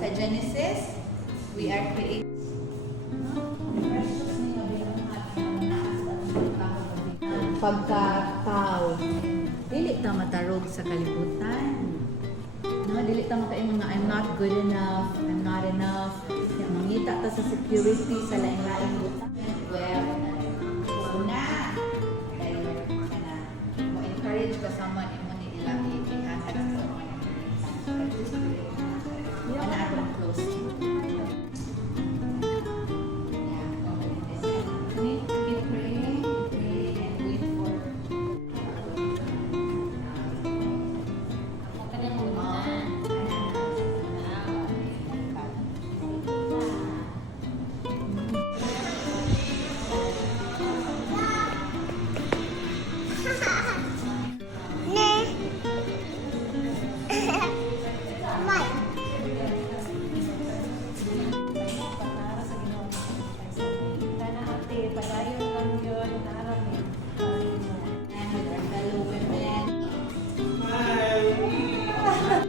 Sa Genesis, we are created. Pagkatao, dili ta matarog sa kalibutan. No, dili ta makaingon nga I'm not good enough, I'm not enough. Mangita ta sa security sa lain-laing butan. Well, una, dahil kana mo encourage ka someone imo ni ilang ihatag sa someone. Ana akong close. Padayon